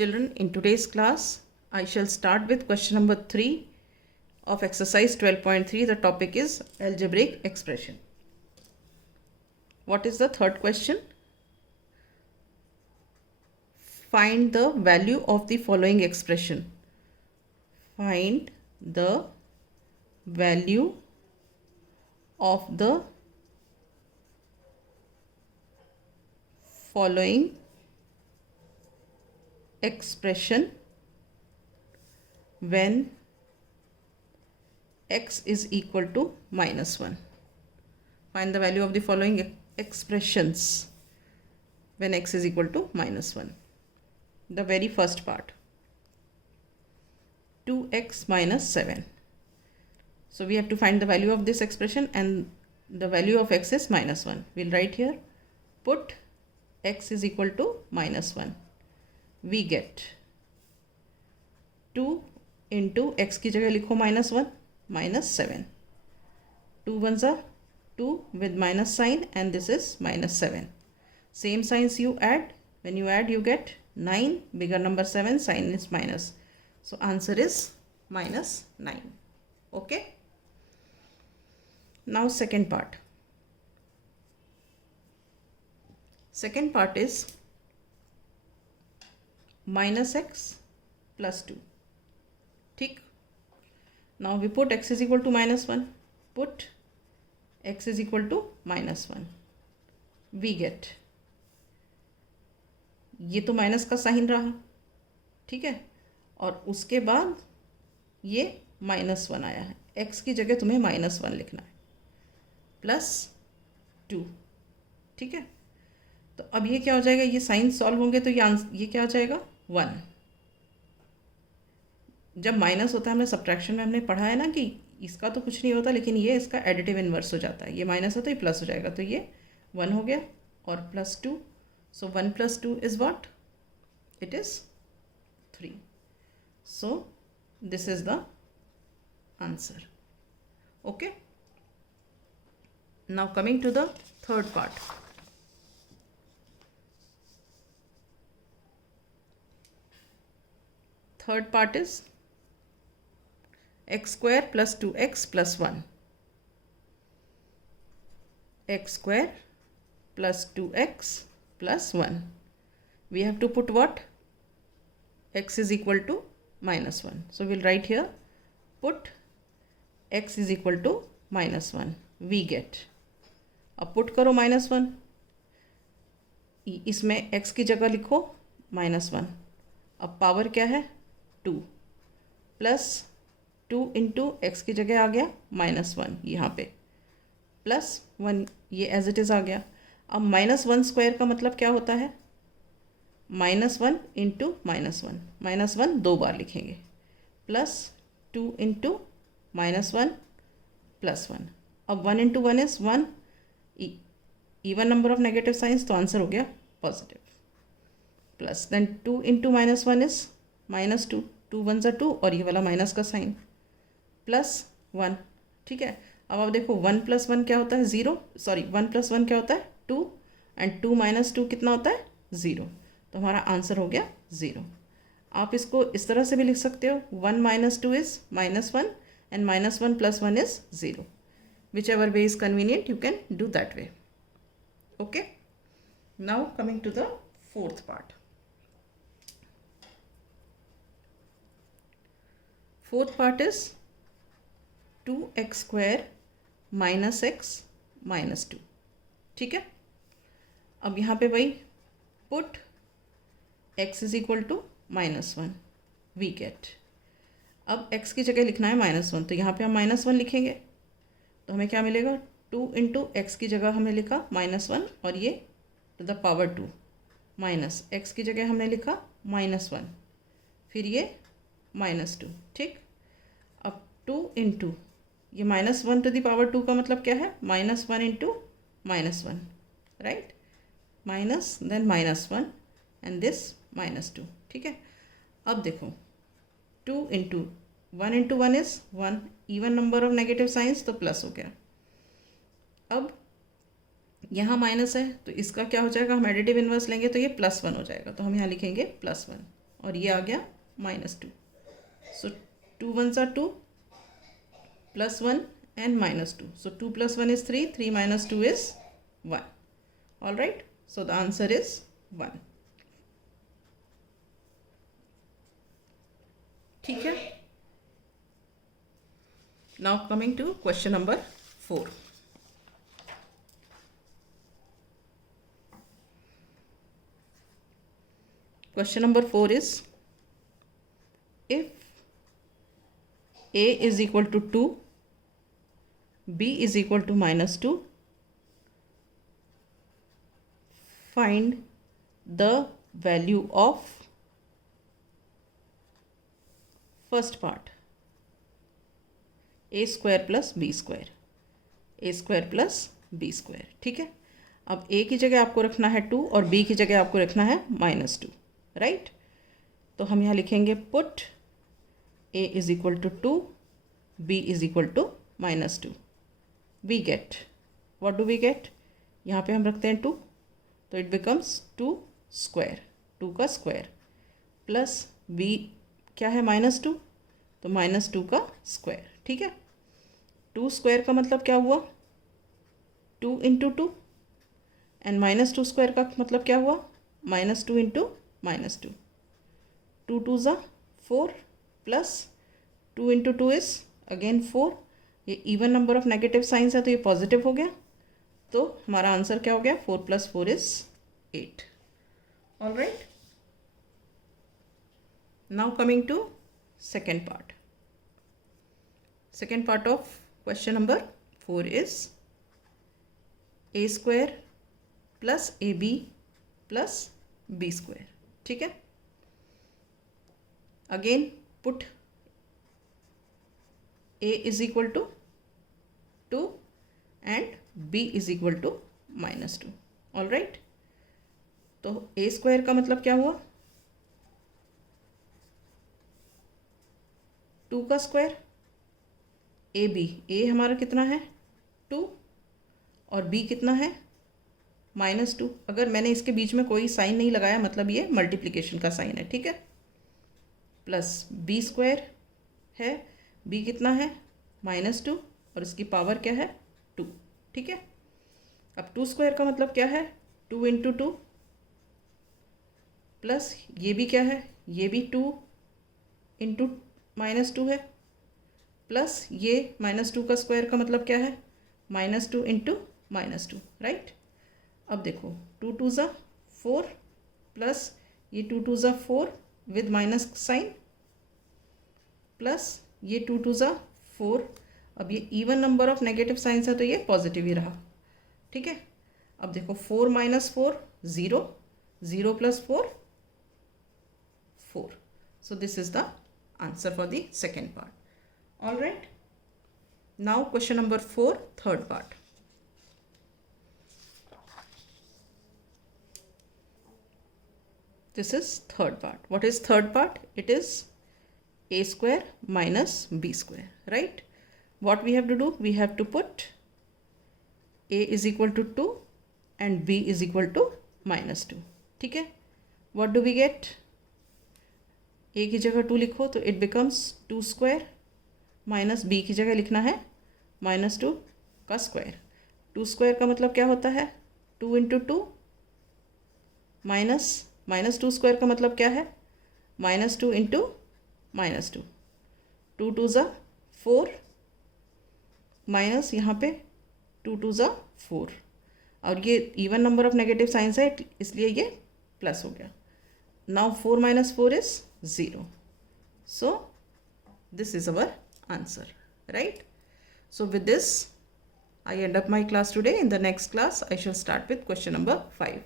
Children, in today's class, I shall start with question number 3 of exercise 12.3. The topic is algebraic expression. What is the third question? Find the value of the following expression. Find the value of the following expression when x is equal to minus 1. Find the value of the following expressions when x is equal to minus 1. The very first part, 2x minus 7. So we have to find the value of this expression, and the value of x is minus 1. We'll write here, put x is equal to minus 1. We get 2 into x की जगह लिखो minus 1 minus 7. 2 ones are 2 with minus sign, and this is minus 7. Same signs you add. When you add, you get 9, bigger number 7, sign is minus. So answer is minus 9. Okay. Now second part. Second part is minus x plus 2. ठीक. Now we put x is equal to minus 1. Put x is equal to minus 1. We get, ये तो minus का sign रहा, ठीक है, और उसके बाद ये माइनस 1 आया है. x की जगह तुम्हें माइनस 1 लिखना है, प्लस 2. ठीक है. तो अब ये क्या हो जाएगा, ये साइन सॉल्व होंगे तो ये क्या हो जाएगा, 1. जब माइनस होता है, हमने सब्ट्रैक्शन में हमने पढ़ा है ना कि इसका तो कुछ नहीं होता, लेकिन ये इसका एडिटिव इन्वर्स हो जाता है. ये माइनस है तो ये प्लस हो जाएगा, तो ये 1 हो गया और plus 2. So 1 plus 2 is what? It is 3. So this is the answer. Okay. Now coming to the third part. Third part is x square plus 2x plus 1. X square plus 2x plus 1. We have to put what? X is equal to minus 1. So we'll write here, put x is equal to minus 1. We get, अब put करो minus 1. इसमें x की जगह लिखो minus 1. अब power क्या है, 2, plus 2 into x की जगह आ गया minus 1, यहाँ पे प्लस 1, ये एज इट इज़ आ गया. अब माइनस 1 स्क्वायर का मतलब क्या होता है, माइनस 1 इंटू माइनस 1. माइनस 1 2 बार लिखेंगे, प्लस 2 इंटू माइनस 1 प्लस 1. अब 1 into 1 is 1, even number of negative signs, तो आंसर हो गया positive. Plus then 2 into minus 1 is minus 2. 2 1 ज़ा 2 और ये वाला माइनस का साइन, प्लस 1. ठीक है. अब आप देखो 1 प्लस 1 क्या होता है, 0. सॉरी, 1 प्लस 1 क्या होता है, 2, एंड 2 माइनस 2 कितना होता है, 0. तो हमारा आंसर हो गया 0. आप इसको इस तरह से भी लिख सकते हो, 1 minus 2 is minus 1 and minus 1 plus 1 is 0. Whichever way is convenient, you can do that way. Okay. Now coming to the fourth part. Fourth part is 2x square minus x minus 2. ठीक है. अब यहाँ पे भाई put x is equal to minus 1. We get, अब x की जगह लिखना है माइनस 1, तो यहाँ पे हम माइनस 1 लिखेंगे, तो हमें क्या मिलेगा, 2 इंटू एक्स की जगह हमने लिखा माइनस 1 और ये to the power 2, minus x की जगह हमने लिखा माइनस 1, फिर ये माइनस 2. ठीक. अब 2 इंटू ये माइनस 1 टू द पावर 2 का मतलब क्या है, minus 1 into minus 1, right, minus then minus 1 and this minus 2. ठीक है. अब देखो 2 into 1 into 1 is 1, even number of negative signs, तो प्लस हो गया. अब यहाँ माइनस है तो इसका क्या हो जाएगा, हम एडिटिव इन्वर्स लेंगे तो ये +1 हो जाएगा, तो हम यहाँ लिखेंगे +1. और ये आ गया -2. सो 2 1s are 2, +1 and -2. So 2 + 1 is 3, 3 - 2 is 1. All right, so the answer is 1. ठीक है. Now coming to question number 4. Question number 4 is, if a is equal to 2, b is equal to -2, find the value of first part, a square plus b square, a square plus b square. ठीक है. अब a की जगह आपको रखना है 2 और b की जगह आपको रखना है -2, राइट. तो हम यहाँ लिखेंगे put a is equal to 2, b is equal to -2. We get, what do we get? यहाँ पे हम रखते हैं 2, तो इट बिकम्स 2 स्क्वायर, 2 का स्क्वायर, प्लस b क्या है -2, तो -2 का स्क्वायर. ठीक है. 2 स्क्वायर का मतलब क्या हुआ? 2 × 2, एंड -2 स्क्वायर का मतलब क्या हुआ? -2 × -2. 2 2s are 4, plus 2 × 2 is again 4. ये even number of negative signs है तो ये पॉजिटिव हो गया. तो हमारा आंसर क्या हो गया? 4 + 4 is 8. All right. Now coming to second part. Second part of question number 4 is a square plus ab plus b square. ठीक है. Again put a is equal to 2 and b is equal to -2. All right. तो a square का मतलब क्या हुआ? 2 का square, A B, ए हमारा कितना है 2 और b कितना है -2. अगर मैंने इसके बीच में कोई साइन नहीं लगाया मतलब ये मल्टीप्लिकेशन का साइन है. ठीक है. प्लस b स्क्वायर है, b कितना है -2 और इसकी पावर क्या है 2. ठीक है. अब 2 स्क्वायर का मतलब क्या है? 2 × 2, प्लस ये भी क्या है? ये भी 2 × -2 है, प्लस ये -2 का स्क्वायर का मतलब क्या है? -2 × -2, राइट. अब देखो 2 2s are 4, प्लस ये 2 2s are 4 with minus sign, plus ये 2 2s are 4. अब ये even number of negative signs है तो ये पॉजिटिव ही रहा. ठीक है. अब देखो 4 - 4 0, 0 + 4 4. So this is the answer for the second part. All right. Now question number 4, third part. This is third part. What is third part? It is a square minus b square, right? What we have to do? We have to put a is equal to 2 and b is equal to -2. ठीक है. What do we get? a की जगह 2 लिखो तो it becomes 2 square, minus b की जगह लिखना है -2 का स्क्वायर. 2 स्क्वायर का मतलब क्या होता है? 2 × 2 -2 स्क्वायर का मतलब क्या है? -2 × -2. 2 2s are 4, माइनस यहाँ पे 2 2s are 4 और ये even number of negative signs है इसलिए ये प्लस हो गया. Now 4 - 4 is 0. So this is our answer, right? So with this I end up my class today. In the next class I shall start with question number 5.